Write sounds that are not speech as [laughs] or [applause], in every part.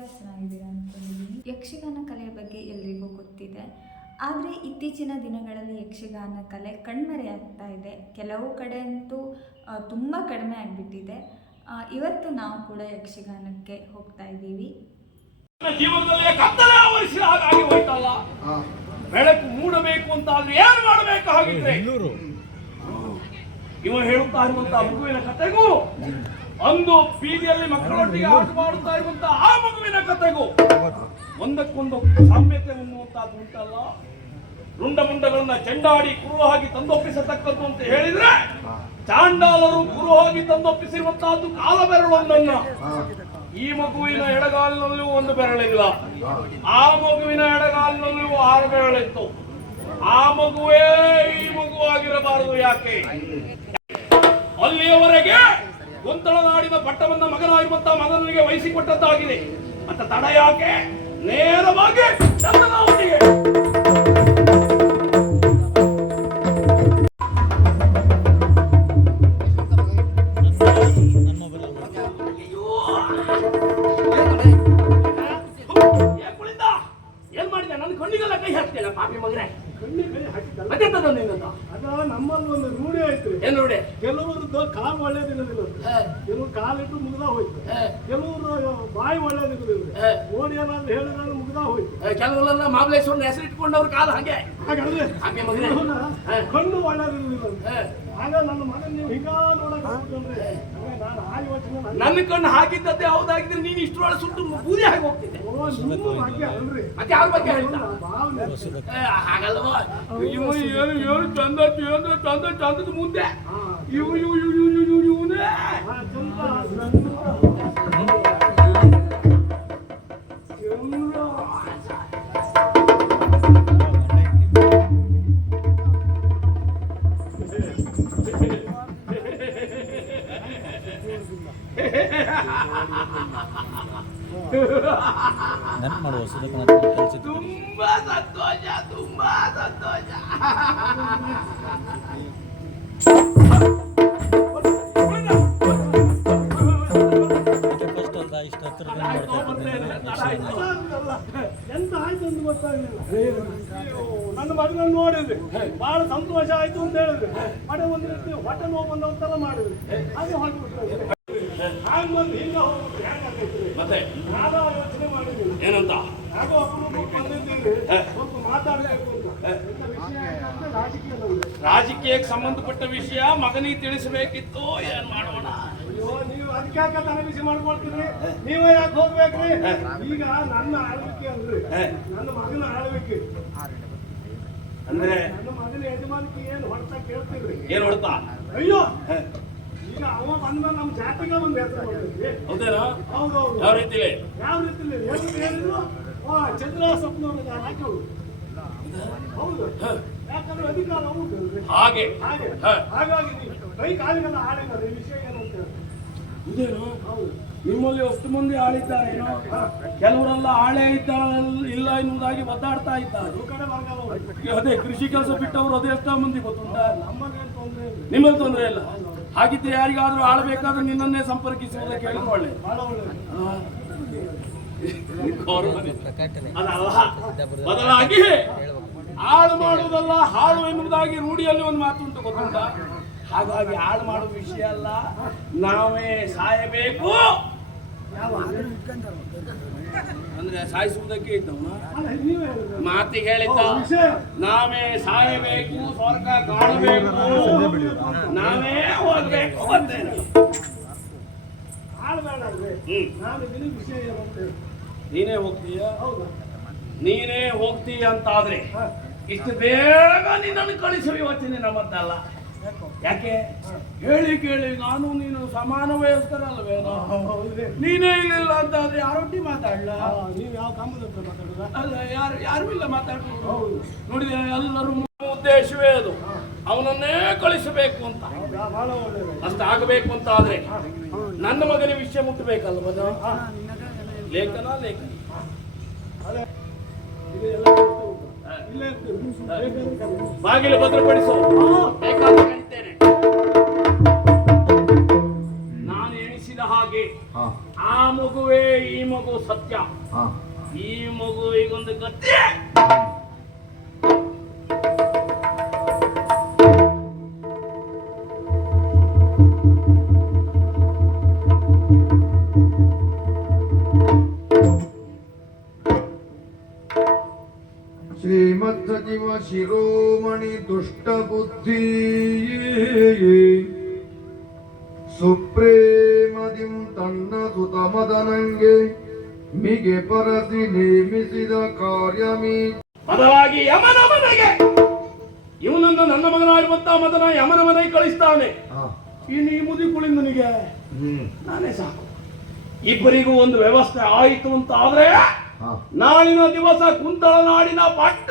ಹೇಗಿದ್ದೀರಾ ಚೆನ್ನಾಗಿದ್ದೀರಾ ಅಂದ್ಕೊಂಡಿದ್ದೀನಿ ಯಕ್ಷಗಾನ ಕಲೆಯ ಬಗ್ಗೆ ಎಲ್ರಿಗೂ ಗೊತ್ತಿದೆ. ಆದರೆ ಇತ್ತೀಚಿನ ದಿನಗಳಲ್ಲಿ ಯಕ್ಷಗಾನ ಕಲೆ ಕಣ್ಮರೆಯಾಗ್ತಾ ಇದೆ. ಕೆಲವು ಕಡೆ ಅಂತೂ ತುಂಬ ಕಡಿಮೆ ಆಗಿಬಿಟ್ಟಿದೆ. ಇವತ್ತು ನಾವು ಕೂಡ ಯಕ್ಷಗಾನಕ್ಕೆ ಹೋಗ್ತಾ ಇದ್ದೀವಿ. ನನ್ನ ಜೀವನದಲ್ಲಿ ಕತ್ತಲೆ ಆವರಿಸಿದ ಹಾಗಾಗಿ ಹೋಯ್ತಲ್ಲ. ಬೆಳಕು ಮೂಡಬೇಕು ಅಂತ ಆದ್ರೆ ಏನು ಮಾಡಬೇಕು ಹಾಗಿದ್ರೆ? ಇವ ಹೇಳುತ್ತಾ ಇರುವಂತಹ ಮಗುವಿನ ಕತೆಗೂ ಅಂದು ಬೀದಿಯಲ್ಲಿ ಮಕ್ಕಳೊಟ್ಟಿಗೆ ಆಟ ಮಾಡುತ್ತಾ ಇರುವಂತ ಆ ಮಗುವಿನ ಕಥೆಗೂ ಒಂದಕ್ಕೊಂದು ಸಾಮ್ಯತೆ ಅನ್ನುವಂತಹದ್ದು ಉಂಟಲ್ಲ. ರುಂಡ ಮುಂಡಗಳನ್ನ ಚೆಂಡಾಡಿ ಕುರು ಹಾಕಿ ತಂದೊಪ್ಪಿಸತಕ್ಕದ್ದು ಅಂತ ಹೇಳಿದ್ರೆ ಚಾಂಡಾಲರು ಕುರು ಹಾಕಿ ತಂದೊಪ್ಪಿಸಿರುವಂತಹದ್ದು ಕಾಲ ಬೆರಳೊಂದನ್ನ ಈ ಮಗುವಿನ ಎಡಗಾಲಿನಲ್ಲಿಯೂ ಒಂದು ಬೆರಳಿಲ್ಲ. ಆ ಮಗುವಿನ ಎಡಗಾಲಿನಲ್ಲಿಯೂ ಆರು ಬೆರಳಿತ್ತು. ಆ ಮಗುವೇ ಈ ಮಗುವಾಗಿರಬಾರದು ಯಾಕೆ? ಅಲ್ಲಿಯವರೆಗೆ ಗೊಂತಳ ನಾಡಿನ ಪಟ್ಟವನ್ನ ಮಗನಾಗಿರುವಂತಹ ಮಗನಿಗೆ ವಹಿಸಿಕೊಟ್ಟದ್ದಾಗಿದೆ. ಅಂತ ತಡ ಯಾಕೆ? ನೇರವಾಗಿ ಚಂದನಾವತಿಗೆ ಕೆಲವರೆಲ್ಲ ಮಾಮಲೇಶ್ವರನ ಹೆಸರು ಇಟ್ಕೊಂಡವ್ರ ಕಾಲ ಹಂಗೆ ಹಾಗಾದ್ರೆ ಹಾಗೆ ಮಗನೇ. ಕಣ್ಣು. ಆಗ ನನ್ನ ಮಗನ ನೀವು ಹಿಂಗ ನಾನು ಆ ಯೋಚನೆ ಮಾಡಿ ನನ್ನ ಕಣ್ಣು ಹಾಕಿದ್ದದ್ದೇ ಹೌದಾಗಿದ್ರೆ ನೀನು ಇಷ್ಟರೊಳಗೆ ಸುಟ್ಟು ಬೂದಿ ಹಾಗೆ ಹೋಗ್ತಿದ್ದೆ ಮತ್ತೆ ಯಾರ ಬಗ್ಗೆ ಏ, ಹಾಗಲ್ವಾ ಯೋ ಏನು ಏನು ಚಂದ ಏನು ಚಂದ ಚಂದದ ಮುಂದೆ ಇವು ಇವು ಇವು ಇವು ಇವು ಇವು ಇವನೇ ಇಷ್ಟು ಇದ್ದೀನಿ ಎಂತ ಆಯ್ತು ಅಂತ ಗೊತ್ತಾಗಲಿಲ್ಲ ನನ್ನ ಮಗನನ್ನು ನೋಡಿದ್ರಿ ಬಹಳ ಸಂತೋಷ ಆಯ್ತು ಅಂತ ಹೇಳಿದ್ರಿ ಅಡೆ ಒಂದು ರೀತಿ ಹೊಟ್ಟೆ ನೋವು ಬಂದಂತೆಲ್ಲ ಮಾಡಿದ್ರಿ ಹಾಗೆ ಹೊರಟ್ಬಿಟ್ರೆ ಹಾಗೆ ಬಂದು ಹಿಂಗ ಹೋಗ್ಬಿಟ್ರೆ ಹೆಂಗಾಗೈತ್ರಿ ಮತ್ತೆ ನಾದ ಯೋಚನೆ ಮಾಡಿದ್ವಿ ಏನಂತ? ರಾಜಕೀಯಕ್ಕೆ ಸಂಬಂಧಪಟ್ಟ ವಿಷಯ ಮಗನಿಗೆ ತಿಳಿಸಬೇಕಿತ್ತು ಏನ್ ಮಾಡೋಣ? ಅಯ್ಯೋ ನೀವು ಅದಕ್ಕೆ ಯಾಕೆ ತಲೆ ಬಿಸಿ ಮಾಡ್ಕೊಳ್ತೀರಿ. ನೀವೇ ಯಾಕೆ ಹೋಗ್ಬೇಕ್ರಿ? ಈಗ ನನ್ನ ಆಳ್ವಿಕೆ ಅಂದ್ರೆ ನನ್ನ ಮಗನ ಆಳ್ವಿಕೆ. ಅಂದ್ರೆ? ನನ್ನ ಮಗನ ಯಜಮಾನಿಕೆ ಏನು ಹೊಡ್ತಾ ಕೇಳ್ತೀರಿ? ಏನ್ ಹೊಡ್ತಾ? ಅಯ್ಯೋ! ಈಗ ಅವ ಬಂದ ನಮ್ಮ ಜಾತಿಗೆ ಒಂದು ಹೆಸರು ಹೌದೇನೋ? ಹೌದೌದು. ಯಾವ ರೀತಿಲಿ? ಯಾವ ರೀತಿಲಿ? ಏನು ಹೇಳಿದ್ರು ಚಂದ್ರ ಹೌದು. ಯಾಕಂದ್ರೆ ಅಧಿಕಾರ ಹೌದಲ್ರಿ ಹಾಗೆ. ಹಾಗೆ. ಹಾಗಾಗಿ ಕೈ ಕಾಲಿಗೆಲ್ಲ ಆಡಿದ್ದಾರೆ ಈ ವಿಷಯ ಏನು ಅಂತ ಹೇಳಿ. ಇದೇನು? ಹೌದು. ನಿಮ್ಮಲ್ಲಿ ಅಷ್ಟು ಮಂದಿ ಆಳಿದ್ದಾರೆ ಕೆಲವರೆಲ್ಲ ಆಳೆ ಇಲ್ಲ ಎನ್ನುವುದಾಗಿ ಒದ್ದಾಡ್ತಾ ಇದ್ದಾರೆ. ಅದೇ ಕೃಷಿ ಕೆಲಸ ಬಿಟ್ಟವರು ಅದೇ ಎಷ್ಟೋ ಮಂದಿ ಗೊತ್ತುಂಟಾ? ನಿಮ್ಮಲ್ಲಿ ತೊಂದರೆ ಇಲ್ಲ. ಹಾಗಿದ್ರೆ ಯಾರಿಗಾದ್ರೂ ಆಳ್ಬೇಕಾದ್ರೆ ನಿನ್ನನ್ನೇ ಸಂಪರ್ಕಿಸುವುದಕ್ಕೆ ಒಳ್ಳೆ ಅದಲ್ಲ ಬದಲಾಗಿ ಹಾಳು ಮಾಡುವುದಲ್ಲ ಹಾಳು ಎನ್ನುವುದಾಗಿ ರೂಢಿಯಲ್ಲಿ ಒಂದು ಮಾತುಂಟು ಗೊತ್ತುಂಟ? ಹಾಗಾಗಿ ಹಾಳು ಮಾಡುವ ವಿಷಯ ಅಲ್ಲ. ನಾವೇ ಸಾಯಬೇಕು. ಅಂದ್ರೆ ಸಾಯಿಸುವುದಕ್ಕೆ ಇದ್ದವನ? ಮಾತು ಮಾತಿಗೆ ಹೇಳಿದ್ದ ನಾವೇ ಸಾಯಬೇಕು ಸ್ವರ್ಗ ಕಾಣಬೇಕು. ನಾವೇ ಹೋಗ್ಬೇಕು ಹ್ಮ್. ನಾನು ವಿಷಯ ಏನು ಅಂತ ಹೇಳಿ ನೀನೇ ಹೋಗ್ತೀಯ? ಹೌದು. ನೀನೇ ಹೋಗ್ತೀಯ ಅಂತಾದ್ರೆ ಇಷ್ಟು ಬೇಗ ನಿನ್ನನ್ನು ಕಳಿಸುವ ಯೋಚನೆ ನಮ್ಮದ್ದಲ್ಲ ಯಾಕೆ? ಹೇಳಿ ಕೇಳಿ ನಾನು ನೀನು ಸಮಾನ ವಯಸ್ಕರಲ್ವೇ? ನೀನೇ ಇಲ್ಲಿಲ್ಲ ಅಂತಾದ್ರೆ ಯಾರೊಟ್ಟಿ ಮಾತಾಡ್ಲ? ನೀವು ಯಾವ ಕಾಮದ ಹತ್ರ ಮಾತಾಡೋದ? ಅಲ್ಲ ಯಾರು ಯಾರು ಇಲ್ಲ ಮಾತಾಡ್ಬೋದು. ಹೌದು. ನೋಡಿದೆ ಎಲ್ಲರೂ ಉದ್ದೇಶವೇ ಅದು. ಅವನನ್ನೇ ಕಳಿಸಬೇಕು ಅಂತ. ಅಷ್ಟಾಗಬೇಕು ಅಂತ ಆದ್ರೆ ನನ್ನ ಮಗನ ವಿಷಯ ಮುಟ್ಟಬೇಕಲ್ವ ಲೇಖನ ಲೇಖನ. ಗೊತ್ತು. ಬಾಗಿಲು ಭದ್ರಪಡಿಸು. ನಾನು ಎಣಿಸಿದ ಹಾಗೆ ಆ ಮಗುವೇ ಈ ಮಗು ಸತ್ಯ. ಈ ಮಗು ಈಗೊಂದು ಶಿರೋಮಣಿ ದುಷ್ಟ ಬುದ್ಧಿ. ಸುಪ್ರೇಮದಿಂ ತನ್ನ ಸುತ ಮದನಂಗೆ ಮಿಗೆ ಪರಸಿ ನೇಮಿಸಿದ ಕಾರ್ಯಮೀ. ಬದಲಾಗಿ ಯಮನ ಮನೆಗೆ. ಇವನನ್ನು ನನ್ನ ಮಗನಾಗಿರುವಂತ ಮದನ ಯಮನ ಮನೆಗೆ ಕಳಿಸ್ತಾನೆ. ಇನ್ನು ಈ ಮುದಿ ಕುಳಿ ಹ್ಮ್. ನಾನೇ ಸಾಕು. ಇಬ್ಬರಿಗೂ ಒಂದು ವ್ಯವಸ್ಥೆ ಆಯಿತು ಅಂತ ಆದ್ರೆ ನಾಳಿನ ದಿವಸ ಕುಂತಳ ನಾಡಿನ ಪಟ್ಟ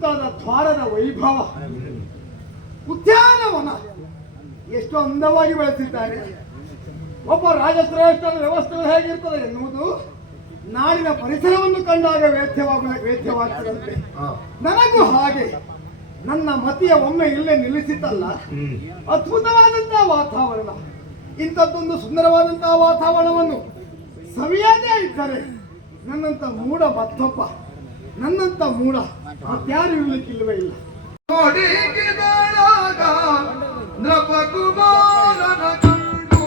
ಮುಂತಾದ ದ್ವಾರದ ವೈಭವ. ಉದ್ಯಾನವನ. ಎಷ್ಟು ಅಂದವಾಗಿ ಬೆಳೆಸಿದ್ದಾರೆ. ಒಬ್ಬ ರಾಜಶ್ರೇಷ್ಠನ ವ್ಯವಸ್ಥೆ ಹೇಗಿರ್ತದೆ ಎನ್ನುವುದು ನಾಡಿನ ಪರಿಸರವನ್ನು ಕಂಡಾಗ ವೇದ್ಯವಾಗ ವೇದ್ಯವಾಗ್ತದಂತೆ ನನಗೂ ಹಾಗೆ. ನನ್ನ ಮತಿಯ ಒಮ್ಮೆ ಇಲ್ಲೇ ನಿಲ್ಲಿಸಿತಲ್ಲ. ಅದ್ಭುತವಾದಂತಹ ವಾತಾವರಣ. ಇಂಥದ್ದೊಂದು ಸುಂದರವಾದಂತಹ ವಾತಾವರಣವನ್ನು ಸವಿಯದೇ ಇದ್ದರೆ ನನ್ನಂತ ಮೂಢ ಮತ್ತೊಬ್ಬ ನನ್ನಂತ ಮೂಢ ಯಾರು ಇರ್ಲಿಕ್ಕಿಲ್ವೇ ಇಲ್ಲ. ನೃಪಕುಮಾರನ ಕಂಡು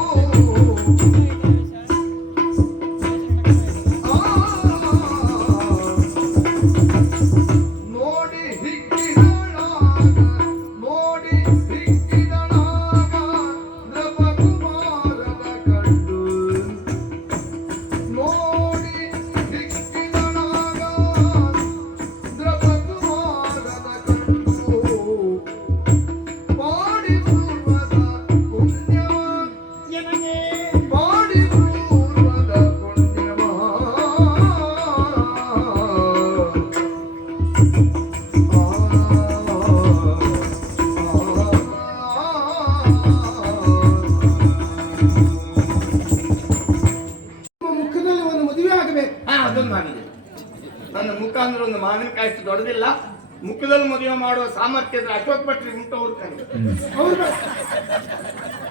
ಮುಖದಲ್ಲಿ ಮದುವೆ ಮಾಡುವ ಸಾಮರ್ಥ್ಯ ಅಶೋಕ್ ಭಟ್ರಿ ಉಂಟು ಅವ್ರ ಕಂಡು ಅವ್ರು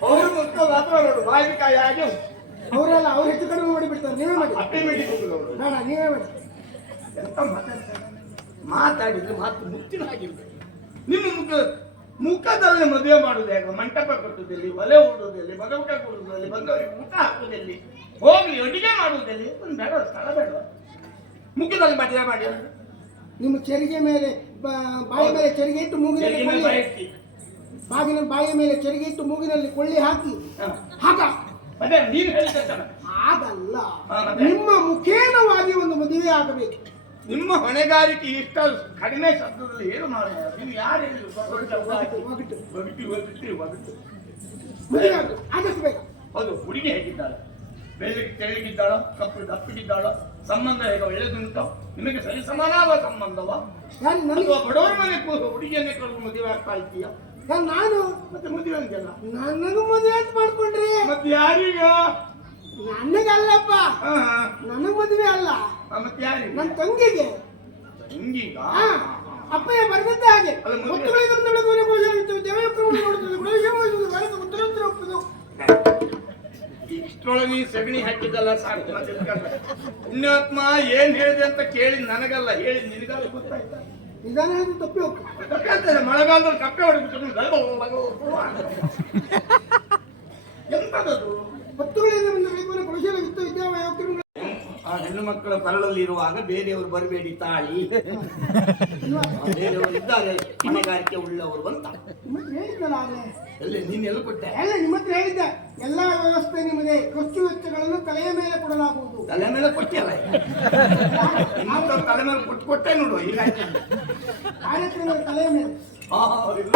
ಅವ್ರ ಮಾತ್ರ ನೋಡು ಮಾವಿನಕಾಯಿ ಹಾಗೆ ಅವರೆಲ್ಲ ಅವ್ರು ಹೆಚ್ಚು ಕಡಿಮೆ ಮಾಡಿಬಿಡ್ತಾರೆ. ನೀವೇ ಮಾಡಿ. ಆಟೋಮೆಟಿಕ್ ಅವರು. ಬೇಡ ನೀವೇ ಮಾಡಿ. ಎಂತ ಮಾತಾಡ್ತಾರೆ? ಮಾತಾಡಿದ್ರೆ ಮಾತು ಮುಚ್ಚಿನ ಆಗಿರ್ಬೇಕು ನಿಮ್ಮ ಮುಖ ಮುಖದಲ್ಲಿ ಮದುವೆ ಮಾಡುವುದು ಆಗ ಮಂಟಪ ಕಟ್ಟುವುದಲ್ಲಿ ಒಲೆ ಓಡುವುದಲ್ಲಿ ಮಗಮಕ ಕೊಡುವುದಲ್ಲಿ ಬಂದವರಿಗೆ ಊಟ ಹಾಕುವುದಲ್ಲಿ ಹೋಗ್ಲಿ ಅಡುಗೆ ಮಾಡುವುದಲ್ಲಿ ಒಂದು ಬೇಡ ಸ್ಥಳ ಬೇಡ. ಮುಖದಲ್ಲಿ ಮದುವೆ ಮಾಡಿ ನಿಮ್ಮ ಚೆರಿಗೆ ಮೇಲೆ ಬಾಯಿ ಮೇಲೆ ಚರಿಗೆ ಇಟ್ಟು ಮೂಗಿನಲ್ಲಿ ಕೊಳ್ಳಿ. ಬಾಯಿ ಬಾಗಿನ ಬಾಯಿಯ ಮೇಲೆ ಚರಿಗೆ ಇಟ್ಟು ಮೂಗಿನಲ್ಲಿ ಕೊಳ್ಳಿ ಹಾಕಿ. ಹಾಕ ನೀನು ಹೇಳಿದ್ದಲ್ಲ ಹಾಗಲ್ಲ. ನಿಮ್ಮ ಮುಖೇನವಾಗಿ ಒಂದು ಮದುವೆ ಆಗಬೇಕು. ನಿಮ್ಮ ಹೊಣೆಗಾರಿಕೆ ಇಷ್ಟ ಕಡಿಮೆ ಶಬ್ದದಲ್ಲಿ ಏನು ಮಾಡಿ ನೀವು ಯಾರು ಒಗಟು, ಒಗಟು. ಒಗಟಿ ಒಗಟಿ ಆದಷ್ಟು ಬೇಗ. ಹೌದು ಹುಡುಗಿ ಹೇಗಿದ್ದಾಳೆ? ಬೆಳ್ಳಿಗೆ ತೆಳಗಿದ್ದಾಳ ಕಪ್ಪು ದಪ್ಪಗಿದ್ದಾಳ ಸಂಬಂಧ ಹೇಗೆ ಒಳ್ಳೆದುಂಟು ನಿಮಗೆ ಸರಿ ಸಮಾನವ ಸಂಬಂಧವ? ಅಥವಾ ಬಡವರ ಮನೆ ಕೂತು ಹುಡುಗಿಯನ್ನೇ ಕಳೆದು ಮದುವೆ ಆಗ್ತಾ ಇದ್ದೀಯ? ನಾನು? ಮತ್ತೆ ಮದುವೆ ಅಂತೆಲ್ಲ ನನಗೂ ಮದುವೆ ಅಂತ ಮಾಡ್ಕೊಂಡ್ರಿ. ಮತ್ತೆ ಯಾರೀಗ? ನನಗಲ್ಲಪ್ಪ. ನನಗ್ ಮದುವೆ ಅಲ್ಲ. ನಮ್ಮ ಮತ್ತೆ ಯಾರೀಗ? ನನ್ನ ತಂಗಿಗೆ. ತಂಗಿಗ? ಅಪ್ಪಯ್ಯ ಬರ್ದದ್ದೆ ಹಾಗೆ. ಮಕ್ಕಳಿಗೆ ಮದುವೆ. ಒತ್ತುಗಳಿಗೆ ನೀ ಸಗಣಿ ಹಾಕಿದ್ದಲ್ಲ ಸಾಕು. ಪುಣ್ಯಾತ್ಮ ಏನ್ ಹೇಳಿದೆ ಅಂತ ಕೇಳಿ ನನಗಲ್ಲ ಹೇಳಿ ನಿನಗಲ್ಲ ಗೊತ್ತಾಯ್ತಾ? ನಿಧಾನ ಹೇಳಿದ್ರೆ ತಪ್ಪಿ ಹೋಗ್ತದೆ ಕಪ್ಪೆ ಅಂತಾರೆ ಮಳೆಗಾಲದಲ್ಲಿ ಕಪ್ಪೆ ಹೊಡೆದ್ಬಿಟ್ಟು ಎಂತದದು ಪತ್ತುಗಳಿಂದ ಬಂದ ವಿತ್ತ ವಿದ್ಯಾವಯೋಕ್ತರು ಆ ಹೆಣ್ಣು ಮಕ್ಕಳ ಕರಳಲ್ಲಿ ಇರುವಾಗ ಬೇರೆಯವರು ಬರಬೇಡಿ ತಾಳಿ. ಬೇರೆಯವರು ಇದ್ದಾರೆ ಹೊಣೆಗಾರಿಕೆ ಉಳ್ಳವರು ಅಂತ. ನಿಮ್ಮ ಹತ್ರ ಹೇಳಿದ್ದಲ್ಲ ಆಗಲೇ ಎಲ್ಲಿ ನೀನ್ ಎಲ್ಲ ಕೊಟ್ಟೆ? ಅಲ್ಲ ನಿಮ್ಮತ್ರ ಹೇಳಿದ್ದೆ ಎಲ್ಲಾ ವ್ಯವಸ್ಥೆ ನಿಮಗೆ ಖರ್ಚು ವೆಚ್ಚಗಳನ್ನು ತಲೆಯ ಮೇಲೆ ಕೊಡಲಾಗುವುದು. ತಲೆ ಮೇಲೆ ಕೊಟ್ಟಿಯಲ್ಲ ಇನ್ನೊಂದು ತಲೆ ಮೇಲೆ ಕೊಟ್ಟು ಕೊಟ್ಟೆ ನೋಡು ಈಗ ಕಾರ್ಯಕ್ರಮ ತಲೆಯ ಮೇಲೆ. ಆ, ಇಲ್ಲ.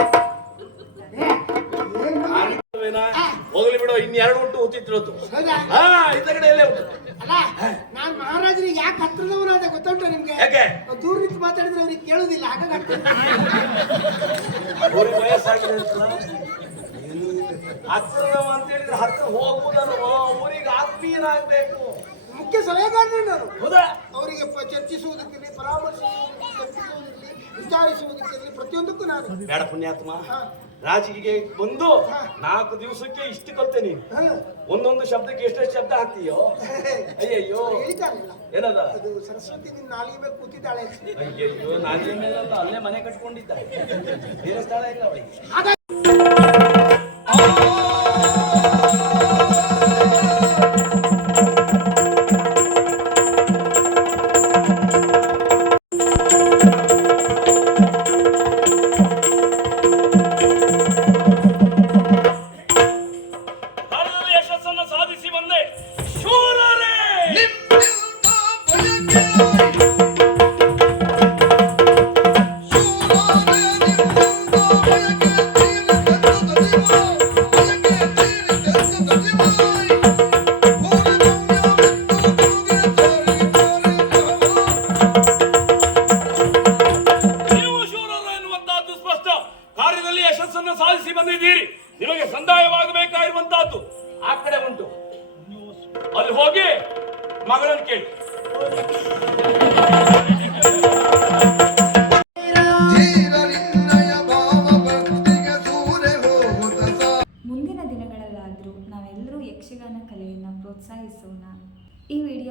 ಬಂದ- ಹೋಗ್ಲಿ ಬಿಡು ಇನ್ ಎರಡು ಉಂಟು ಕೂತಿತ್ತಿರೋದು ಹೌದಾ? ಹಾ ಇತ್ತ ಕಡೆ ಎಲ್ಲೇ ಉಂಟು? ಅಲ್ಲ ನಾನ್ ಮಹಾರಾಜರಿಗೆ ಯಾಕೆ ಹತ್ರದವನಾದ ಗೊತ್ತುಂಟ ನಿಮ್ಗೆ? ಯಾಕೆ? ದೂರ ನಿಂತು ಮಾತಾಡಿದ್ರೆ ಅವ್ರಿಗೆ ಕೇಳುದಿಲ್ಲ ಹಾಗಾಗಿ ಅವ್ರಿಗೆ ವಯಸ್ಸಾಗಿದೆ ಅಂತಲ್ಲ ಹತ್ತಿರ ಅಂತ ಹೇಳಿದ್ರೆ ಹತ್ತಿರ ಹೋಗುವುದಲ್ವೋ ಅವರಿಗೆ ಆತ್ಮೀಯನಾಗ್ಬೇಕು. ಮುಖ್ಯ ಸಲಹೆಗಾರನೇ ನಾನು. ಹೌದಾ? ಅವರಿಗೆ ಚರ್ಚಿಸುವುದಕ್ಕಿರಲಿ ಪರಾಮರ್ಶಿಸುವುದಕ್ಕೆ ಚರ್ಚಿಸುವುದಕ್ಕಿರಲಿ ವಿಚಾರಿಸುವುದಕ್ಕಿರಲಿ ಪ್ರತಿಯೊಂದಕ್ಕೂ ನಾನು. ಬೇಡ ಪುಣ್ಯಾತ್ಮ. ಹಾ. ರಾಜಿಗೆ ಬಂದು ನಾಲ್ಕು ದಿವಸಕ್ಕೆ ಇಷ್ಟು ಕಲ್ತೆ ನೀನು. ಒಂದೊಂದು ಶಬ್ದಕ್ಕೆ ಎಷ್ಟೆಷ್ಟು ಶಬ್ದ ಹಾಕ್ತೀಯೋ? [laughs] ಅಯ್ಯಯ್ಯೋ. ಏನದ? ಅದು ಸರಸ್ವತಿ ನಿನ್ನ ನಾಲಿಗೆ ಮೇಲೆ ಕೂತಿದ್ದಾಳೆ. ಅಯ್ಯಯ್ಯೋ ನಾಲಿಗೆ ಮೇಲೆ ಅಲ್ಲೇ ಮನೆ ಕಟ್ಕೊಂಡಿದ್ದಾಳೆ. ಬೇರೆ ಸ್ಥಳ ಇಲ್ಲ ಅವಳಿಗೆ.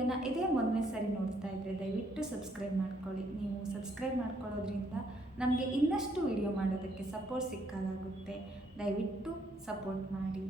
ವಿಡಿಯೋನ ಇದೇ ಮೊದಲನೇ ಸಾರಿ ನೋಡ್ತಾ ಇದ್ದರೆ ದಯವಿಟ್ಟು ಸಬ್ಸ್ಕ್ರೈಬ್ ಮಾಡ್ಕೊಳ್ಳಿ. ನೀವು ಸಬ್ಸ್ಕ್ರೈಬ್ ಮಾಡ್ಕೊಳ್ಳೋದ್ರಿಂದ ನಮಗೆ ಇನ್ನಷ್ಟು ವಿಡಿಯೋ ಮಾಡೋದಕ್ಕೆ ಸಪೋರ್ಟ್ ಸಿಕ್ಕಾಗುತ್ತೆ ದಯವಿಟ್ಟು ಸಪೋರ್ಟ್ ಮಾಡಿ.